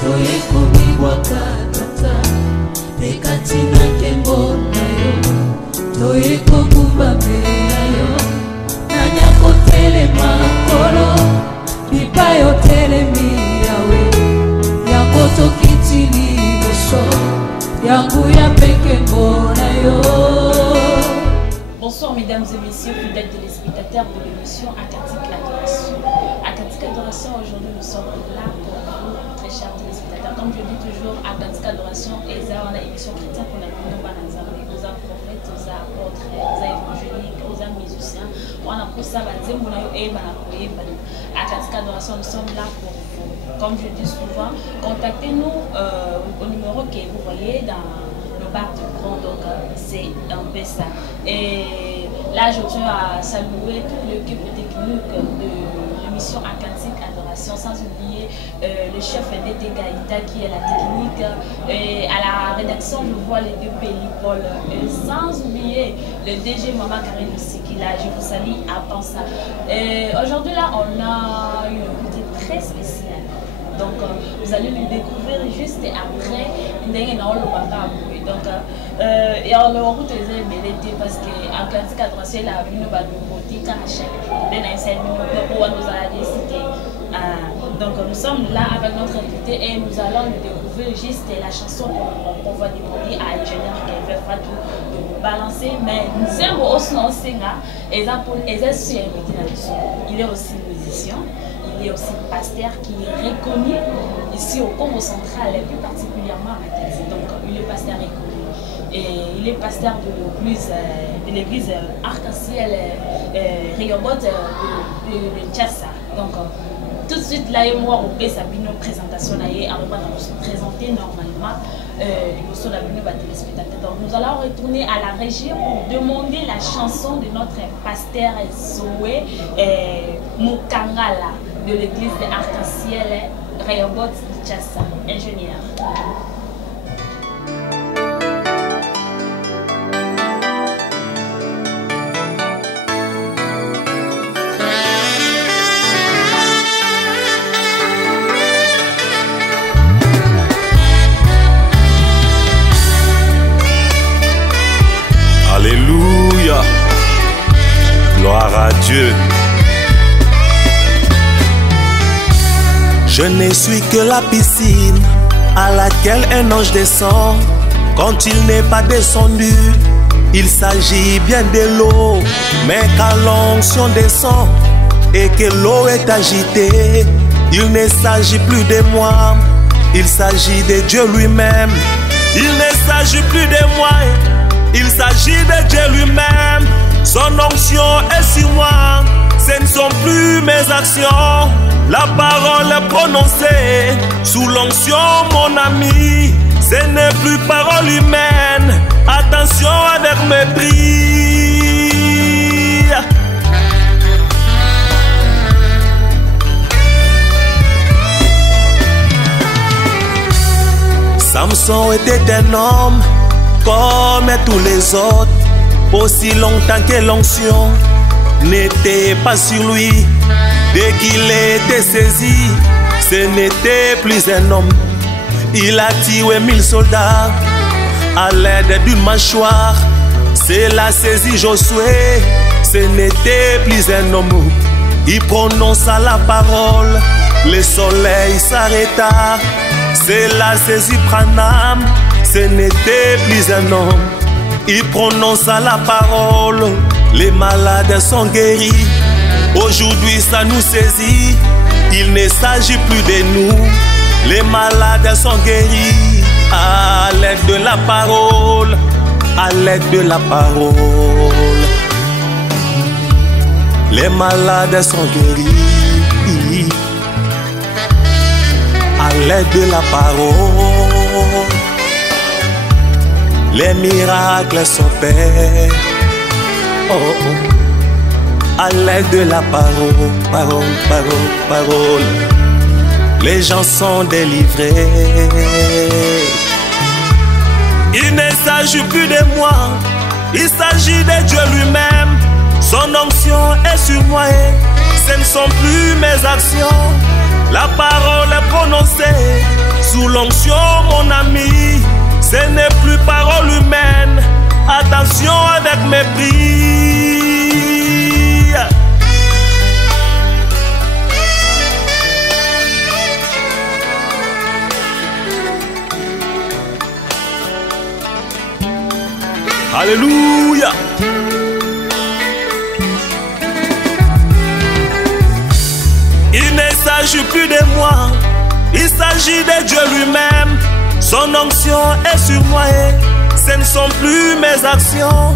toyeko bibwaka tata ekatina kembo na yo toyeko kumbabe na yo nanya kotelema kolo bipayo telemi yawe yango tokitili boso yango ya pekembo na yo. Bonsoir mesdames et messieurs, fidèles téléspectateurs de l'émission Akatik Adoration. Akatik Adoration, aujourd'hui nous sommes là pour vous, très chers téléspectateurs. Comme je dis toujours, Akatik Adoration est une émission chrétienne pour la vie de Banazamé, aux prophètes, aux apôtres, aux évangéliques, aux musiciens. On a pour ça, Akatik Adoration, nous sommes là pour vous. Comme je dis souvent, contactez-nous au numéro que vous voyez dans le bar du grand, donc c'est un peu ça. Et là, je tiens à saluer toute l'équipe technique de l'émission Akatik Adoration, sans oublier le chef DT Gaïta qui est la technique. Et à la rédaction, je vois les deux Paul. Et sans oublier le DG Maman Karine Sikila. Je vous salue à penser. Aujourd'hui, là, on a une invitée très spéciale. Donc, vous allez le découvrir juste après. Donc, et on le route parce que Akatik Adoration la vie nous va nous dire qu'à chaque donc nous sommes là avec notre invité et nous allons le découvrir juste la chanson qu'on va demander à l'ingénieur qui va faire tout de nous balancer. Mais nous sommes aussi en Sénat et il est aussi musicien. Il est aussi pasteur qui est reconnu ici au Congo central et plus particulièrement à Matadi. Donc il est pasteur reconnu. Et il est pasteur de l'église Arc-en-Ciel Rayobot de Tchassa. Donc tout de suite là, moi, on fait sa présentation là, et on va nous présenter normalement donc nous allons retourner à la régie pour demander la chanson de notre pasteur Zoé Mukangala de l'église de Arc-en-Ciel Rayobot de Tchassa, ingénieur. Alléluia, gloire à Dieu. Je ne suis que la piscine à laquelle un ange descend. Quand il n'est pas descendu, il s'agit bien de l'eau. Mais quand l'onction descend et que l'eau est agitée, il ne s'agit plus de moi, il s'agit de Dieu lui-même. Il ne s'agit plus de moi, il s'agit de Dieu lui-même. Son onction est sur moi. Ce ne sont plus mes actions. La parole est prononcée sous l'onction, mon ami. Ce n'est plus parole humaine. Attention avec mépris. Samson était un homme comme tous les autres, aussi longtemps que l'onction n'était pas sur lui. Dès qu'il était saisi, ce n'était plus un homme. Il a tué 1000 soldats à l'aide d'une mâchoire. C'est la saisie Josué, ce n'était plus un homme. Il prononça la parole, le soleil s'arrêta. C'est la saisie Branham, ce n'était plus un homme. Il prononça la parole, les malades sont guéris. Aujourd'hui ça nous saisit, il ne s'agit plus de nous. Les malades sont guéris à l'aide de la parole, à l'aide de la parole. Les malades sont guéris à l'aide de la parole. Les miracles sont faits, oh, oh, à l'aide de la parole, parole, parole, parole. Les gens sont délivrés. Il ne s'agit plus de moi, il s'agit de Dieu lui-même. Son onction est sur moi et ce ne sont plus mes actions. La parole est prononcée l'onction, mon ami, ce n'est plus parole humaine. Attention avec mépris. Alléluia. Il ne s'agit plus de moi, il s'agit de Dieu lui-même. Son onction est sur moi et ce ne sont plus mes actions.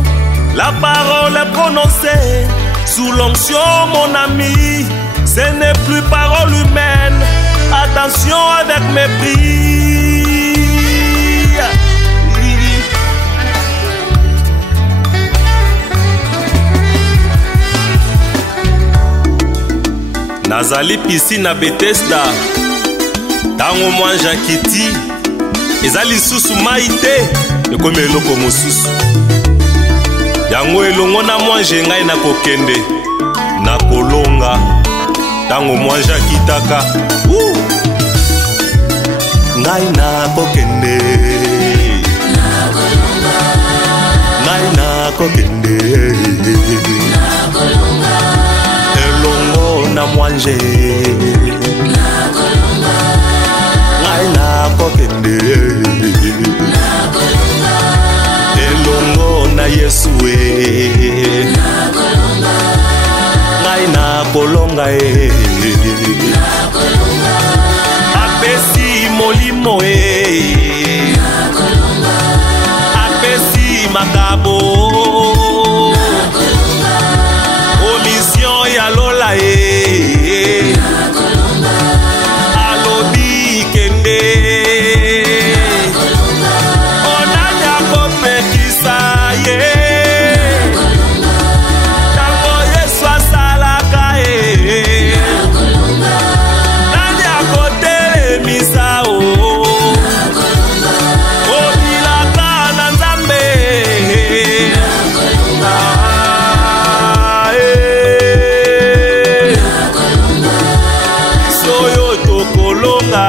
La parole est prononcée sous l'onction, mon ami. Ce n'est plus parole humaine. Attention avec mépris. Nazali piscine à Bethesda. Tango mwanja kiti. Ezali susu maite. Ekomi eloko mosusu. Yango elongo na mwanje ngai na kokende. Na kolonga. Tango mwanja kitaka. Ngai na kokende. Ngai na kokende. Elongo na mwanje. Ngai na kokende. Elongo na Yesu ngai na kolonga apesi molimo apesi makabo omission ya lola alobi kende onanya kopekisa tango Yesu asalaka nani akotelemisa obilaka na Nzambe soyo tokolonga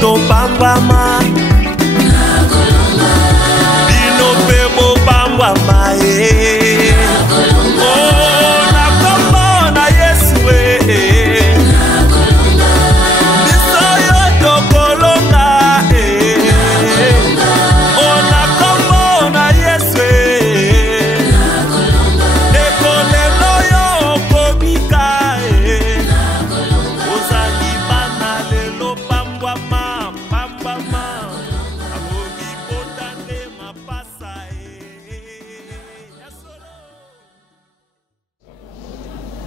topambama bino pe bopambama na kombo na Yesu biso yo tokolonga na kombo na Yesu ekolelo yo kobika ozali bana lelo pambwama.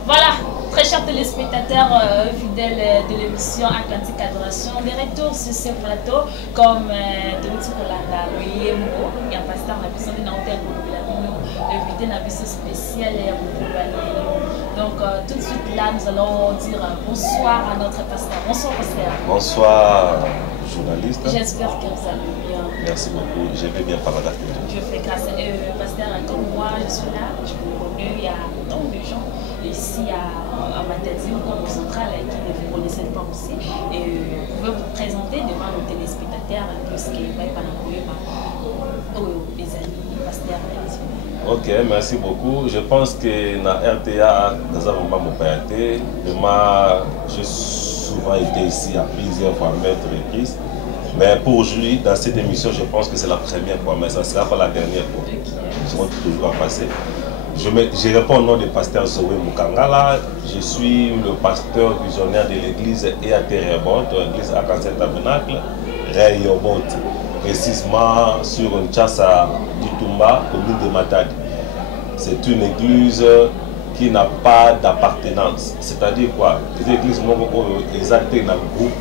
Voilà, très chers téléspectateurs fidèles de l'émission Atlantique Adoration, de retour sur ce plateau comme Dominique Kolanda, le Yemo, il y a pasteur na biso na hôtel Boulabino, invité na biso spécial et donc tout de suite là nous allons dire bonsoir à notre pasteur. Bonsoir pasteur. Bonsoir journaliste. J'espère que vous allez bien. Merci beaucoup, je vais bien par la télé. Je fais grâce pasteur comme moi, je suis là, je vous connais, il y a tant de gens ici à Matadi ou comme centrale qui ne vous connaissez pas aussi et vous pouvez vous présenter devant nos téléspectateurs puisque va pas les amis pasteur. Ok, merci beaucoup. Je pense que dans RTA, nous avons pas mon père. J'ai souvent été ici à plusieurs fois, maintes reprises. Mais pour aujourd'hui, dans cette émission, je pense que c'est la première fois, mais ça ne sera pas la dernière fois. Je compte toujours à passer. Je réponds au nom du pasteur Zoé Mukangala. Je suis le pasteur visionnaire de l'église EAT Rehobot, l'église Akansel Tabernacle, Rehobot, précisément sur une chasse à Itumba, commune de Matadi. C'est une église qui n'a pas d'appartenance. C'est-à-dire quoi? Les églises, les actes dans le groupe,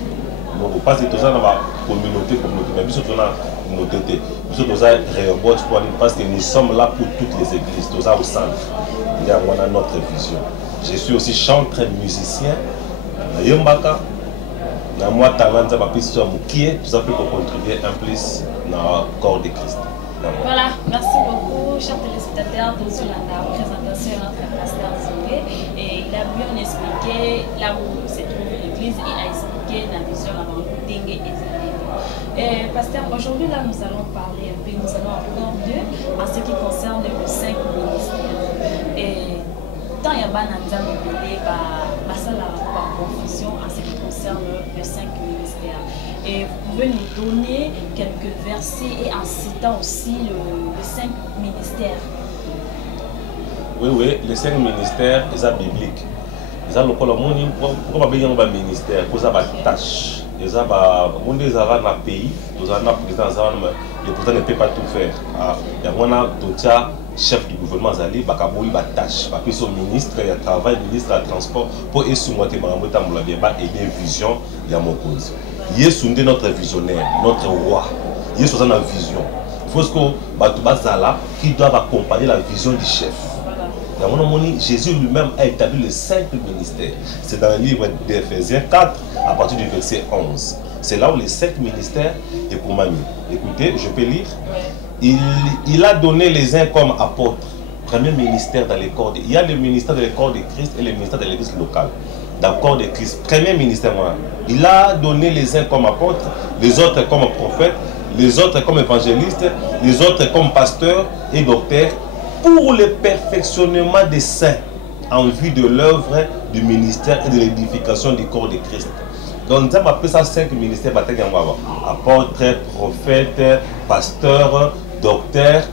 parce que tout ça dans la communauté, mais surtout dans la communauté, surtout dans la Rehobot, parce que nous sommes là pour toutes les églises, tout ça au centre. Il y a notre vision. Je suis aussi chanteur musicien, Yombaka, dans moi talent, qui est tout ça pour contribuer un plus dans le corps de Christ. Voilà, merci beaucoup, chers téléspectateurs, de la présentation de notre pasteur Zoé. Et il a bien expliqué là où se trouve l'église et a expliqué la vision avant Dengue et pasteur, aujourd'hui là nous allons parler un peu, nous allons encore deux en ce qui concerne les 5 ministères. Et tant il y a pas par confusion en ce qui concerne les 5 ministères. Et vous pouvez nous donner quelques versets et en citant aussi les 5 ministères. Oui, les 5 ministères, ils sont bibliques. Ils sont pourquoi pas bien un ministère, pour ça des tâches. Ils sont dans le pays, ils ont le président, le président ne peut pas tout faire. Il y a un chef du gouvernement, il y a des tâches. Parce que son ministre, il y a travail, ministre de transport, pour aider des visions, il y a mon cause. Il est notre visionnaire, notre roi. Il est dans la vision. Il faut que qui doivent accompagner la vision du chef. Jésus lui-même a établi les 5 ministères. C'est dans le livre d'Éphésiens 4, à partir du verset 11. C'est là où les 5 ministères est pour Mamie. Écoutez, je peux lire. Il a donné les uns comme apôtres. Premier ministère dans les corps. Il y a le ministère de corps de Christ et le ministère de l'église locale. Dans le corps de Christ. Premier ministère, il a donné les uns comme apôtres, les autres comme prophètes, les autres comme évangélistes, les autres comme pasteurs et docteurs, pour le perfectionnement des saints en vue de l'œuvre du ministère et de l'édification du corps de Christ. Donc, on appelle ça 5 ministères. Apôtres, prophètes, pasteurs, docteurs,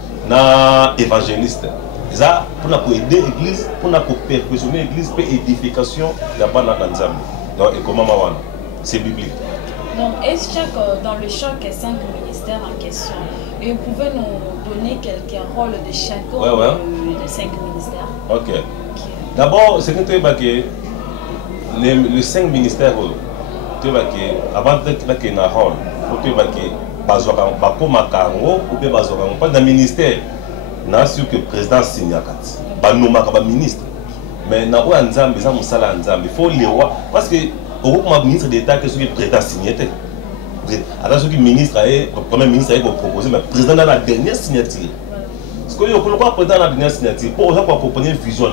évangélistes. Ça, pour aider l'église, pour perfectionner l'église, pour l'édification, il n'y a pas de donc, et comment c'est biblique. Donc, est-ce que dans le choc 5 ministères en question, et vous pouvez nous donner quelques rôles de chacun de 5 ministères? Ok. D'abord, c'est que tu es les 5 ministères, avant de te un rôle, tu es dans le ministère, non sûr que le président signe un ministre. Mais il faut les rois. Parce que le ministre d'État qui est président signé. Alors, ce que le ministre le premier ministre a proposé, mais le président dans la dernière signature. Parce que le président dans la dernière signature, pour accompagner une vision.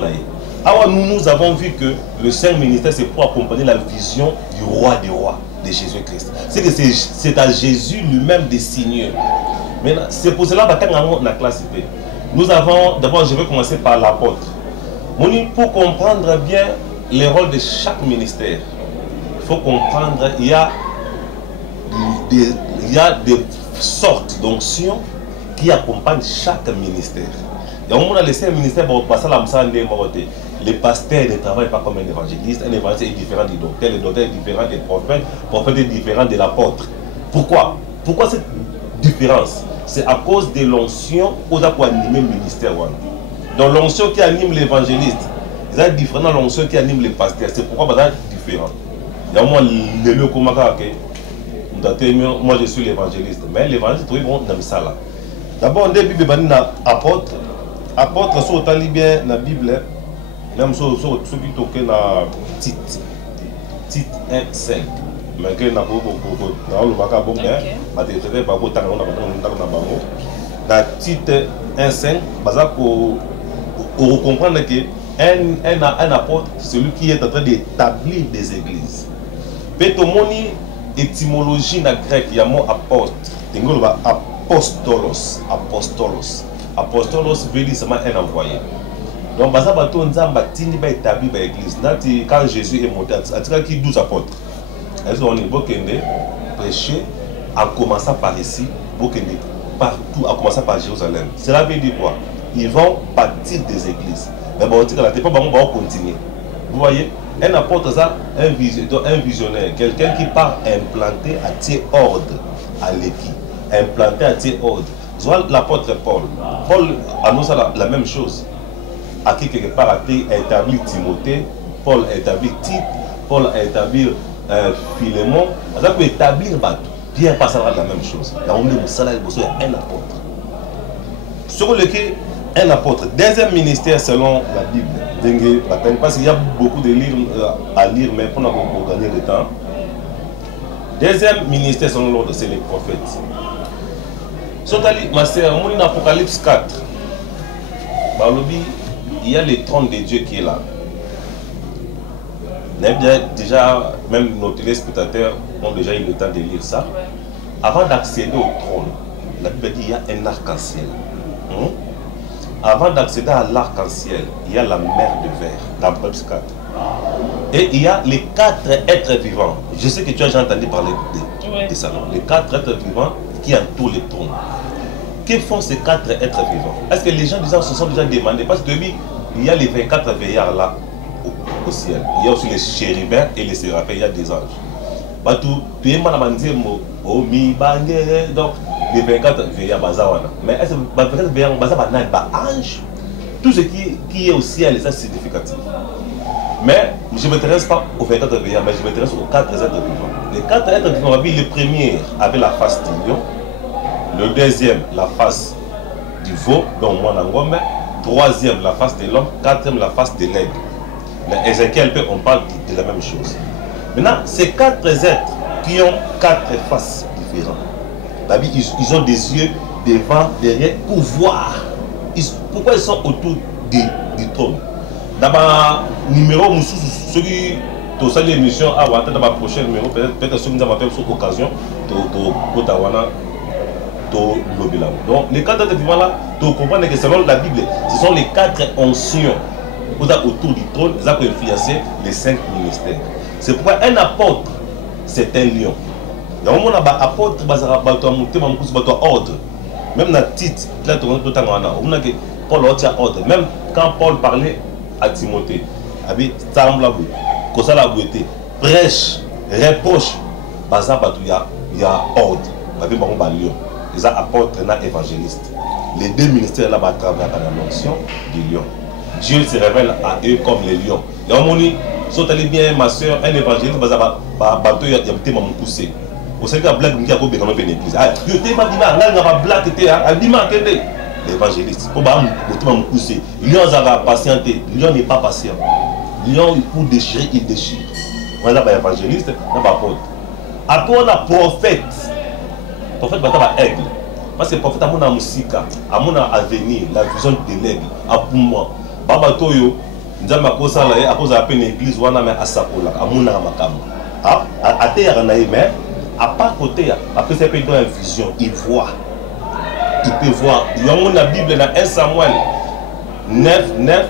Alors, nous avons vu que le 5 ministère, c'est pour accompagner la vision du roi des rois, de Jésus-Christ. C'est que c'est à Jésus lui-même de signer. C'est pour cela que nous avons la classe. Nous avons, d'abord, je vais commencer par l'apôtre. Pour comprendre bien les rôles de chaque ministère, il faut comprendre qu'il y a des sortes d'onctions qui accompagnent chaque ministère. Il y a les 5 ministères qui passent à la les pasteurs ne travaillent pas comme un évangéliste. Un évangéliste est différent du docteur, le docteur est différent des prophètes, le prophète est différent de l'apôtre. Pourquoi cette différence? C'est à cause de l'onction pour animer le ministère. Donc l'onction qui anime l'évangéliste, c'est différent de l'onction qui anime les pasteurs. C'est pourquoi c'est différent. Il y a le lieu comme moi je suis l'évangéliste, mais l'évangéliste est bon dans ça là. D'abord, on dit que apôtre, apôtre sur le bien dans la Bible, même sur ceux qui toquent dans Tite 1:5. Mais que dans Tite 1:5, pour comprendre qu'un apôtre, c'est celui qui est en train d'établir des églises. Pétomoni, étymologie dans le grec, il y a un mot apôtre. Il y a apostolos. Apostolos veut dire seulement un envoyé. Donc, établir l'église. Quand Jésus est monté, il y a 12 apôtres. Ils ont prêché en commençant par ici, partout, en commençant par Jérusalem. Cela veut dire quoi? ils vont bâtir des églises. Mais bon, on va continuer. Vous voyez, un apôtre, ça, un visionnaire, quelqu'un qui part implanter à tiers ordre à l'équipe, implanter à tiers ordre. Soit l'apôtre Paul. Paul annonce la même chose. À qui quelque part a établi Timothée, Paul a établi Tite, Paul a établi Philémon. Ça peut établir bien passer la même chose. Il y a un apôtre. Sur lequel un apôtre. Deuxième ministère selon la Bible. Parce qu'il y a beaucoup de livres à lire, mais pour gagner le temps. Deuxième ministère selon l'ordre, c'est les prophètes. Ma sœur, en Apocalypse 4, il y a le trône de Dieu qui est là. Déjà, même nos téléspectateurs ont déjà eu le temps de lire ça. Avant d'accéder au trône, la Bible dit qu'il y a un arc-en-ciel. Avant d'accéder à l'arc-en-ciel, il y a la mer de verre, dans Apocalypse 4. Et il y a les 4 êtres vivants. Je sais que tu as déjà entendu parler de ça. Les 4 êtres vivants qui entourent le trône. Que font ces 4 êtres vivants? Est-ce que les gens se sont déjà demandé? Parce que depuis, il y a les 24 veillards là au ciel. Il y a aussi les chérubins et les séraphins. Il y a des anges. Donc, les 24 veillards bazawana. Mais est-ce que les 24 veillards bazawana ange? Tout ce qui est au ciel, c'est significatif. Mais je ne m'intéresse pas aux 24 veillards, mais je m'intéresse aux 4 êtres vivants. Les 4 êtres vivants, le premier avait la face du lion. Le deuxième, la face du veau, donc moi Nangome. Troisième, la face de l'homme. Quatrième, la face de l'aigle. Mais Ézéchiel, on parle de la même chose. Maintenant, ces 4 êtres qui ont 4 faces différentes, ils ont des yeux devant, derrière, pour voir. Pourquoi ils sont autour du trône? Dans le numéro, ceux qui ont fait l'émission, dans ma prochaine numéro, peut-être ceux qui ont fait l'occasion de donc les 4 êtres vivants là, tu comprends que selon la Bible, ce sont les 4 onctions autour du trône qui ont influencé les 5 ministères. C'est pourquoi un apôtre, c'est un lion. Il y a un apôtre qui a ordre. Même dans le titre, Paul a ordre. Même quand Paul parlait à Timothée, prêche, reproche, il y a ordre. Les apôtres et évangélistes. Les 2 ministères là à travers la notion du lion. Dieu se révèle à eux comme les lions. Et on dit, si tu allez bien, ma soeur, un évangéliste, il y a un thème à me pousser. Vous savez que la blague, il y a un thème à me pousser. Je t'ai pas dit, il y a une blague, l'évangéliste. Pour me pousser. Le lion a patienté. Le lion n'est pas patient. Le lion, pour déchirer, il déchire. Voilà, l'évangéliste, il y a un apôtre. Après, on a prophète. Prophète va aigle. Parce que le prophète a mon amusika, a mon avenir, la vision de l'aigle, a pour moi. Baba Toyo, nous avons cause à cause de l'église, on a mis à Sapola, à mon amakam. À terre, on a eu, mais à part côté, après c'est dans une vision, il voit. Il peut voir. Il y a la Bible dans 1 Samuel 9,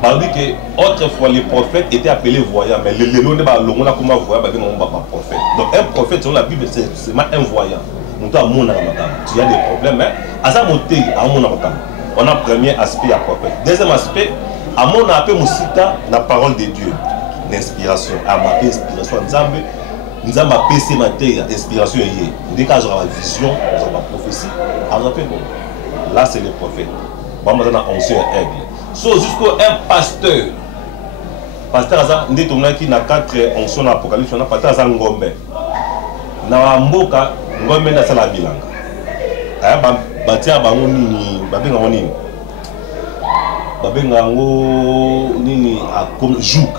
bah dit que autrefois les prophètes étaient appelés voyants, mais le lion n'est pas le monde comment voyant, bah dit non pas prophète. Donc un prophète selon la Bible c'est un voyant. Tu as des problèmes, mais à ça, on a un premier aspect à prophète. Deuxième aspect, à mon appel, la parole de Dieu, l'inspiration. À ma inspiration, nous avons PC matière, inspiration. Dès qu'on a la vision, on a la prophétie. Là, c'est le prophète. On a onction aigle. So, jusqu'à un pasteur. Pasteur, il y a 4 onctions dans l'Apocalypse. On a pasteur à Ngombe. Na mboka ngombe na sala bilanga aya batia bango nini babenga ngo nini babenga ngo nini a comme joug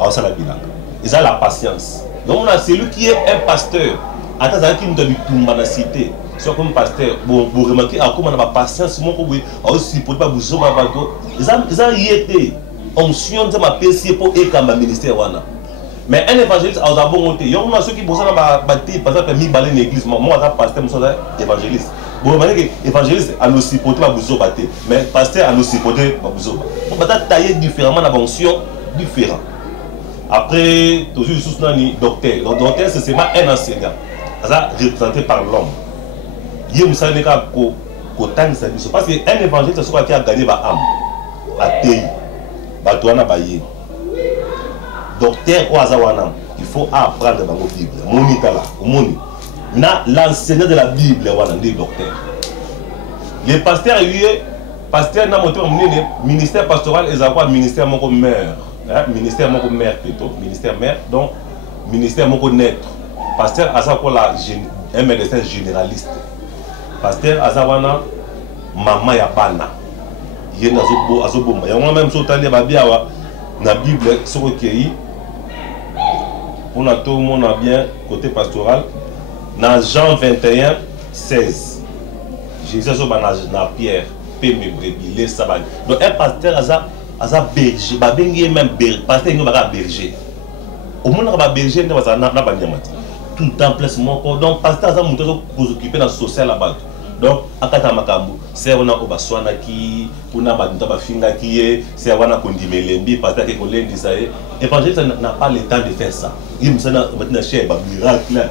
a sala bilanga ils ont la patience. Donc on a celui qui est un pasteur attends ça qui nous donne tumba na cité soit comme pasteur bon vous remarquer à comment on a patience mon ko aussi pour pas vous ba bato ils ont yété onction de ma PC pour ekamba ministère wana. Mais un évangéliste a un bon côté. Il y a ceux qui pensent que par exemple, mis balai l'église. Moi, je suis pasteur, je suis évangéliste. Vous voyez que l'évangéliste a nos supportés, mais pasteur a nos supportés. On va tailler différemment la fonction différente. Après, toujours le docteur. Le docteur, c'est seulement un enseignant. Ça représenté par l'homme. Il y a un Kotan Sabiso. Parce qu'un évangéliste, c'est ce qui a gagné ma âme. À Tei. Batouana Baye. Docteur Oazawana. Il faut apprendre dans la Bible. Monikala. Moni. L'enseignant de la Bible, on dit docteur. Les pasteurs, pasteur n'a monté le ministère pastoral et avoir ministère mon maire. Ministère mon maire plutôt. Ministère maire. Donc, ministère mon naître. Pasteur Azakola, un médecin généraliste. Pasteur Azawana, maman Yabana. Il y a Azoboma. Il y a même sauté Babiawa dans la Bible, ce recueilli. On a tout le monde bien côté pastoral. Dans Jean 21, 16. Jésus a Pierre, paix mes brebis, les sabbats. Donc un pasteur a berger, il même berger, pasteur il a berger. Au monde a berger, il n'a pas tout le temps placement. Donc pasteur a monté pour s'occuper dans le social là-bas. Donc akata makambu, c'est on a obaswana qui, on a baduta bafinga qui, c'est on a condimé lembi, pasteur qui collègue ça et l'évangéliste n'a pas le temps de faire ça. Il me semble maintenant cher, miracle,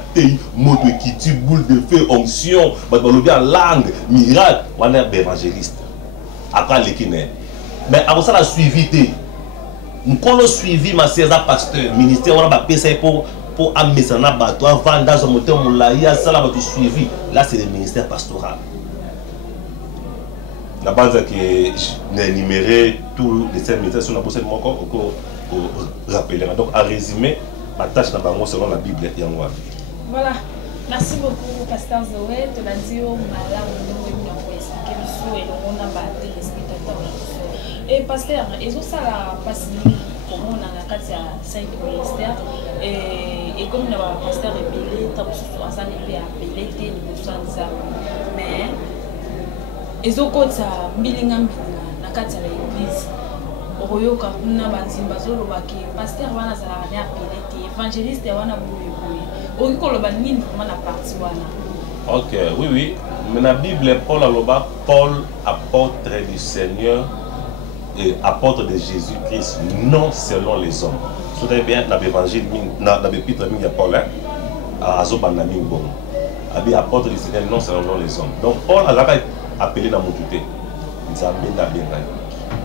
moto qui tue, boule de feu, onction, bien langue, miracle, on est évangéliste. Après l'équipe, mais avant ça la suivi, nous avons suivi ma César pasteur, ministère on a passé pour amener ça na bateau, avant dans un moteur moulaïa, ça là va suivi. Là c'est le ministère pastoral. La base que j'ai énuméré tous les 5 ministères sur la bourse de mon corps pour rappeler. Donc à résumer, ma tâche n'a pas selon la Bible. Voilà. Merci beaucoup, Pasteur Zoé. Tu l'as dit au malin, on a expliqué le saut et on a battu les spectateurs. Et Pasteur, et ça la passe comment on a 5 ministères et comme on a Pasteur rebellé, tant que ça n'est pas appelé, mais ils ont côté Billingham na kati ya l'église. Oyoka kuna banzimba zolo baki pasteur wana za na appelé évangéliste wana boye. Okoloba nini vraiment na partie wana. OK, oui. Mais la Bible Paul aloba Paul apôtre du Seigneur et apôtre de Jésus-Christ non selon les hommes. Vous savez bien dans l'évangile dans l'épître de Paul à Azobana Mingbon. Abi apôtre du Seigneur non selon les hommes. Donc Paul a appelé dans mon touté. Nzambe na bien.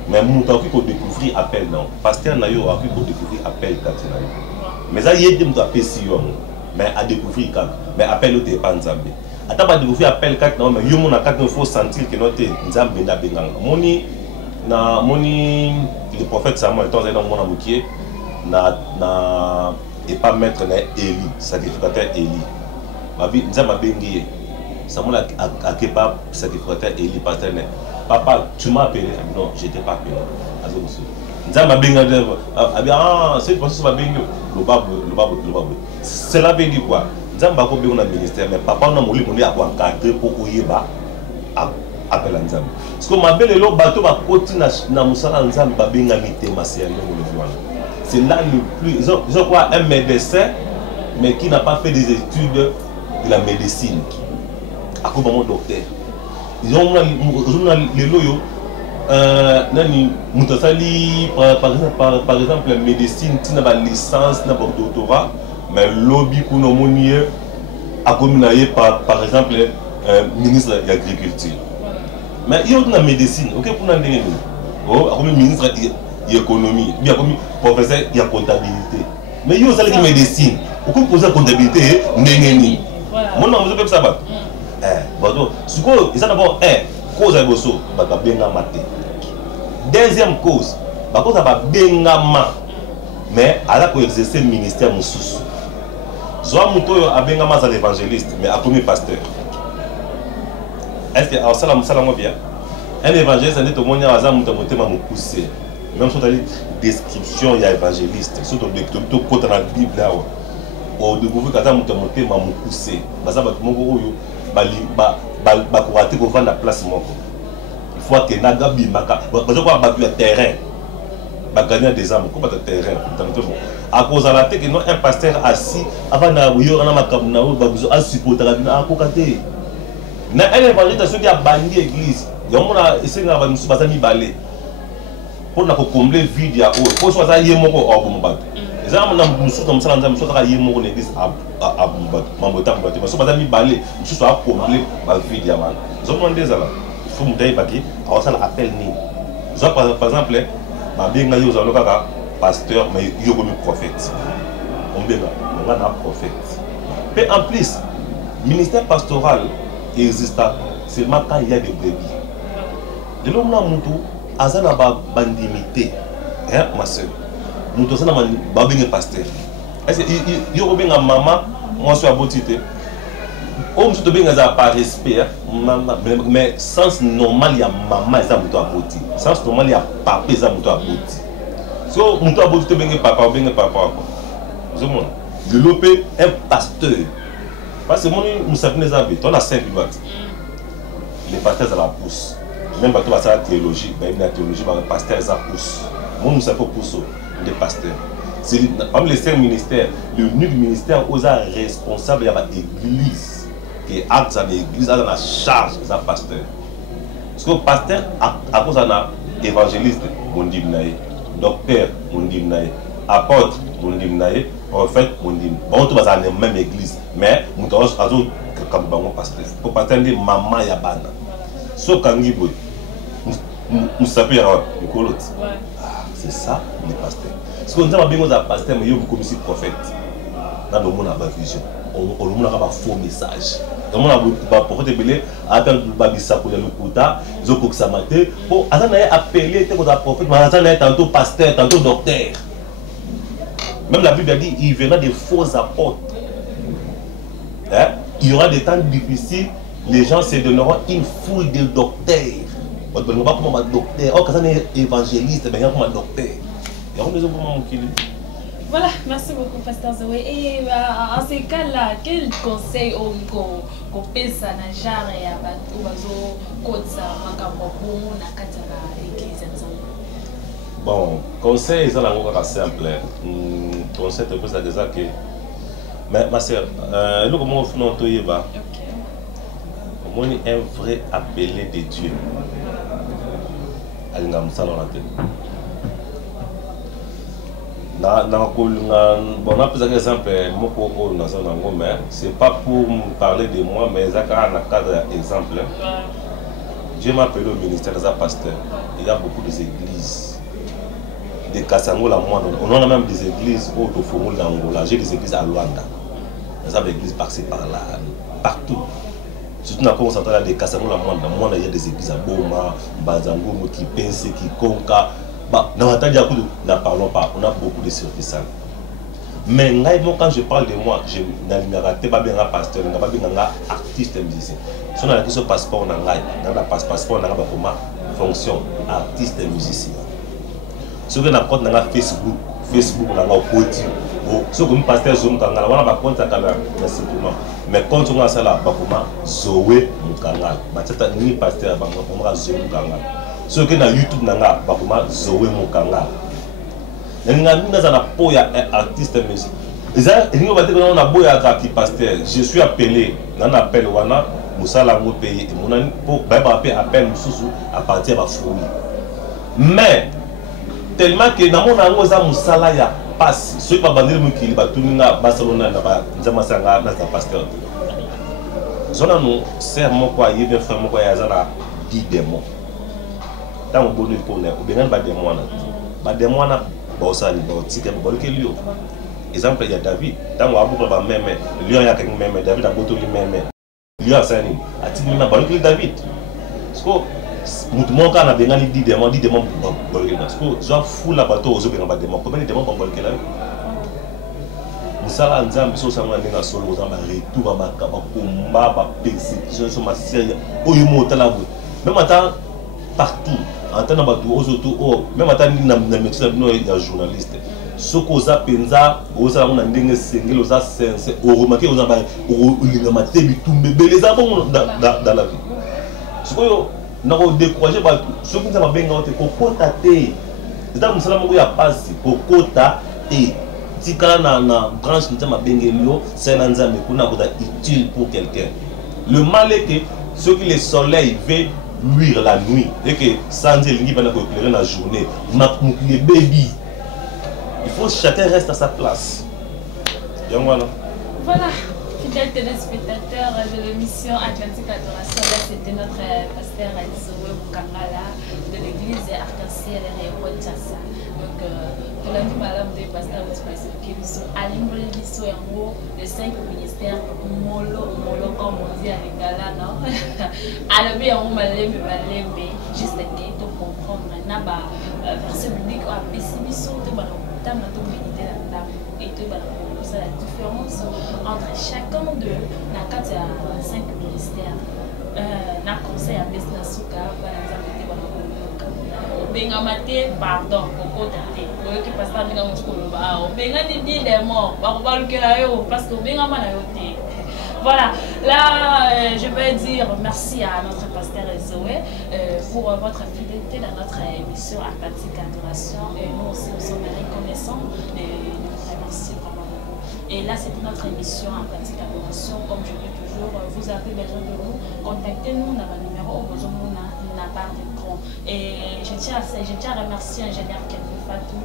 Mais mon temps qui découvrir appel non. Pasteur na yo a qui découvrir appel katina. Mais ça y est dem to appel si yo. Mais à découvrir quand mais appel au pas Nzambe. Ata ba découvrir appel kat non mais yo mon kat il faut sentir que notre Nzambe na benganga. Moni le prophète Samuel temps dans mon amukié na et pas mettre na Élie, sacrificateur Élie. Ma vie Nzambe bengié. Samuel a pas sacrificateur Élie pasteur. Papa, tu m'as appelé? Non, je n'étais pas appelé. Cette personne va bénir. Cela veut dire quoi? Nzamba ko bénir dans le ministère, mais papa n'a pas voulu encadrer pour Oyeba appel à Nzamba. Parce que ma belle lo bateau va continuer na musala Nzamba ba benga mité masia c'est là le plus. Je crois un médecin, mais qui n'a pas fait des études de la médecine. À quoi mon docteur? Ils ont les loyaux, par exemple la médecine, tu n'as pas licence, tu n'as pas doctorat, mais lobby qu'on a communiqué par exemple ministre de l'agriculture. Mais il y a une médecine, ok pour nous ministre de l'économie, il y a professeur de la comptabilité. Mais il y a une médecine, on peut poser la comptabilité, n'est-ce pas? Mon nom est ça. Ce que ça d'abord cause à bosso baka benga maté. Deuxième cause bako ça ba benga ma mais ala ko exercer ministère mususu. Soit muto a benga ma za l'évangéliste mais a comme pasteur. Est-ce que alors ça la bien un évangéliste c'est tout monde aza muto motema mo pousser. Même sur la description il y a évangéliste surtout de côté dans la Bible là. Au découvrir quand muto motema mo pousser. Baza ba moko oyo pour vendre la place. Il faut que Nagabi Maka, battu terrain, gagner des âmes, comme terrain. À cause de la tête, un pasteur assis avant de supporter la côté. Na un évangéliste qui a banni l'église, il y a essayé de balai pour combler le vide. Pour que ça y ait mon corps. Les hommes n'ont pas comme ça, nous sommes allés mon église à Mambotam, mais si vous avez mis balai, nous sommes à combler ma vie diamant. Nous sommes des là. faut me dire ça appelle ni par exemple ma bien nga yo za loka pasteur mais yo comme prophète on bien on a prophète mais en plus ministère pastoral existe seulement quand il y a des brebis de l'homme na mutu azana ba bandimité hein ma sœur mutu azana ba bien pasteur est-ce que yo bien maman moi suis abotité homme surtout bien par respect mais sens normal il y a maman et ça mutu aboti sens normal il y a papa et ça mutu aboti so mutu aboti bien papa quoi vous monde développer un pasteur parce que moi nous savons les habits on a 5 minutes les pasteurs à la pousse même pas tout ça la théologie ben la théologie par pasteur ça pousse moi nous savons pousse des pasteurs c'est parmi les 5 ministères l'unique ministère aux responsable il y a l'église qui acte dans l'église dans la charge des pasteurs parce que pasteur à cause d'un évangéliste mon dit docteur mon dit apôtre mon dit prophète mon dit bon tout ça dans la même église mais nous avons comme bon pasteur pour pasteur dit maman ya bana so kangi boy nous savons c'est ça les pasteurs parce que nous avons besoin d'un pasteur mais il y a beaucoup de prophètes dans le monde à la vision on le monde a un faux message le monde a un prophète belé attend babisa pour le kuta zoko samate pour attendre appeler tes prophètes mais attendre tantôt pasteur tantôt docteur même la Bible a dit il viendra des faux apôtres hein? Il y aura des temps difficiles les gens se donneront une foule de docteurs on ne va pas comme un docteur oh quand on est évangéliste ben il y a comme un docteur il y a besoin pour mon kili. Voilà, merci beaucoup, Pasteur Zoé. Et en ces cas-là, quel conseil qu'on peut ça dans le genre et à bateau, côte ça, macabon, na katara, l'église ensemble. Bon, conseil, c'est encore simple. Conseil, c'est plus déjà que. Mais ma soeur, nous comment on fait notre yéba? On est un vrai appelé de Dieu. Allez, nous sommes dans la tête. Bon, on a pris un exemple, c'est pas pour me parler de moi, mais c'est un cadre exemple. Dieu m'a appelé au ministère des pasteurs. Il y a beaucoup d'églises. Des Kassangola, on a même des églises au Tofomo d'Angola. J'ai des églises à Luanda. Il y a des églises par-ci par-là, partout. Surtout dans le cas des Kassangola, il y a des églises à Boma, Bazango, qui pensent, qui conquèrent. Dans la taille n'en parlons pas, on a beaucoup de services. Mais quand je parle de moi, je n'ai pas bien un pasteur, je n'ai pas bien un artiste musicien. Si on a ce passeport, on a un passeport, on a une fonction artiste musicien. Si on a un compte Facebook, on a un podium. Si on a un pasteur, on a un compte mais quand on a ça là, on a un Zoé Mukanga. On a un pasteur, on a un Zoé Mukanga. Ce qui est sur YouTube, nanga bakuma Zoé Mukanga. Nanga nous avons poya artiste musique. Ils va dire qu'on a boya qui pasteur. Je suis appelé, on appelle wana musala mo pays et mon pour appel mususu à partir de la folie. Mais tellement que dans mon ango za musala ya passe. Ceux qui va bandir mo kili ba tuninga Barcelone na ba nzama sanga na pasteur. Zona nous sert mon quoi yebe frère mon quoi ya zana 10 démons. Dans le bonheur pour nous, ou bien des mois, bossa ni botika bolke lio. Exemple il y a David, dans le abou ba même, lion ya quelqu'un même, David a boto li même. Lion sani, ati même bolke David. Parce que mutu monka na benga ni 10 démons bolke parce que zo fou la bateau ozo benga ba démons. Combien de démons bolke là? Musala nzambe so sanga ninga solo ozamba retour ba combat ba persécution sur ma série. Oyo motala bo. Même attends partout en tant que même attendre na médecin il y a journaliste soko za penza oza na ndenge sengelo oza sense o remarquer oza ba o linga matebi tumbe beleza bon dans la vie soko na ko décourager ba soko nza mabenga ote ko kota te za musala moko ya pasi ko kota te tikala na branche nza mabengelio c'est na nzambe kuna ko utile pour quelqu'un. Le mal est que ceux qui le soleil veut luire la nuit et que sans dire qu'il va éclairer la journée, les baby. Il faut que chacun reste à sa place. Voilà. Fidèles téléspectateurs de l'émission Atlantique Adoration, là c'était notre pasteur Zoé Bukangala de l'église Arc-en-Ciel et Chassa. Donc, pour lundi, madame de pasteur, vous expliquez à l'imbolissement en haut de 5 ministères, Molo, comme on dit à l'Ingala, non? À la bien, on m'a levé, juste pour comprendre. Maintenant, verset biblique, à pessimisme, tout le monde a médité là-dedans et tout le monde. La différence entre chacun de na 5 ministères. Na conseil à business souka par exemple benga mate pardon pour côté qui passe pas benga mutiko ba benga ni dit les morts ba ko balukela yo parce que benga mana yo té. Voilà, là je vais dire merci à notre pasteur Zoé pour votre fidélité dans notre émission Atlantique Adoration et nous aussi nous sommes reconnaissants et nous remercions vraiment. Et là, c'est notre émission en pratique adoration. Comme je dis toujours, vous avez besoin de nous, contactez-nous dans le numéro, besoin de nous n'a pas d'écran. Et je tiens à remercier l'ingénieur Kelvin Fatou.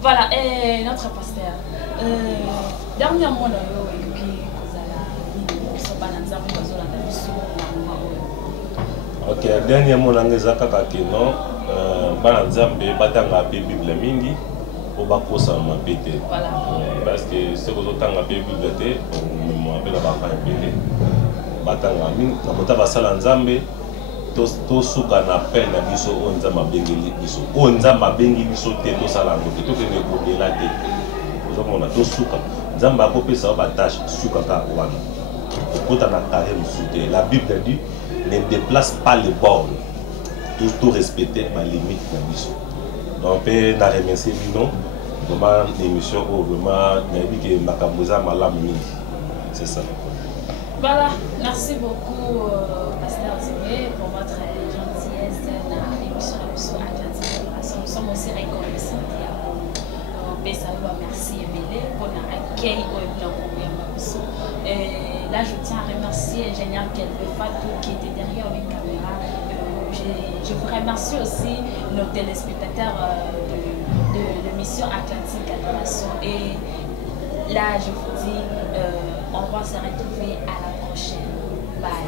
Voilà, et notre pasteur. Dernièrement, ok, dernièrement, on a dit non, Banzambe batanga pe Bible mingi. Voilà. Parce que ce que vous avez fait, on me rappelle la batanga mingi. Quand on va à Nzambe, to suka na peine na biso onzamba bengeli biso. Onzamba bengeli biso te to sala ngote to kende ko belate. Vous avez to suka. Nzamba ko pesa ba tâche suka ka wana. Kota na carré musuté. La Bible dit ne déplace pas les bornes. Tout respecter ma limite na biso. Donc on a remercié non. Vraiment l'émission où vraiment que Makamouza Malam Mini. C'est ça. Voilà, merci beaucoup pasteur Zoé pour votre gentillesse dans l'émission Atlantique Adoration. Nous sommes aussi reconnaissants merci Emile pour l'accueil et là je tiens à remercier l'ingénieur Kelvin Fatou qui était derrière les caméras. Je vous remercie aussi nos téléspectateurs de l'émission Atlantique Adoration. Et là, je vous dis, on va se retrouver à la prochaine. Bye.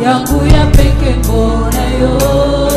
Yangu ya peke mbona yo